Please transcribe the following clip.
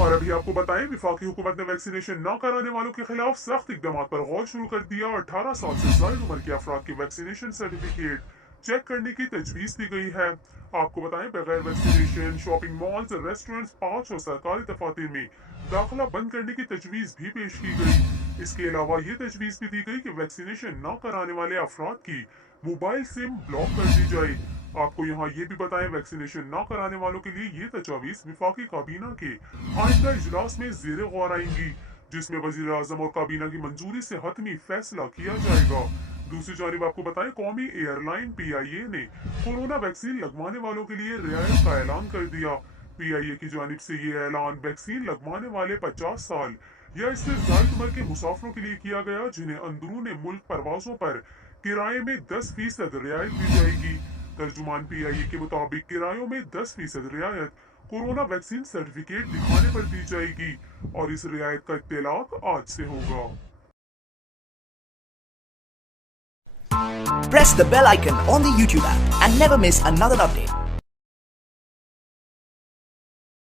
اور ابھی آپ کو بتائیں وفاقی حکومت نے ویکسینیشن نہ کرانے والوں کے خلاف سخت اقدامات پر غور شروع کر دیا اور 18 سال سے زائد عمر کے افراد کے ویکسینیشن سرٹیفکیٹ چیک کرنے کی تجویز دی گئی ہے۔ آپ کو بتائیں بغیر vaccination shopping malls, restaurants, parks اور سرکاری دفاتر میں داخلہ بند کرنے کی تجویز بھی پیش کی گئی۔ اس کے علاوہ یہ تجویز بھی دی گئی کہ ویکسینیشن نہ کرانے والے افراد کی موبائل سم بلاک کر دی جائے۔ آپ کو یہاں یہ بھی بتائیں ویکسینیشن نہ کرانے والوں کے لیے یہ تجاویز وفاقی کابینہ کے آئندہ اجلاس میں زیر غور آئیں گی، جس میں وزیر اعظم اور کابینہ کی منظوری سے حتمی فیصلہ کیا جائے گا۔ دوسری جانب آپ کو بتائیں قومی ایئر لائن پی آئی اے نے کورونا ویکسین لگوانے والوں کے لیے رعایت کا اعلان کر دیا۔ پی آئی اے کی جانب سے یہ اعلان ویکسین لگوانے والے 50 سال یا اس سے زائد عمر کے مسافروں کے لیے کیا گیا جنہیں اندرون ملک پروازوں پر کرائے میں 10% رعایت دی جائے گی۔ ترجمان پی آئی اے کے مطابق کرایوں میں 10% رعایت کورونا ویکسین سرٹیفکیٹ دکھانے پر دی جائے گی اور اس رعایت کا اطلاق آج سے ہوگا۔ Press the bell icon on the YouTube app and never miss another update.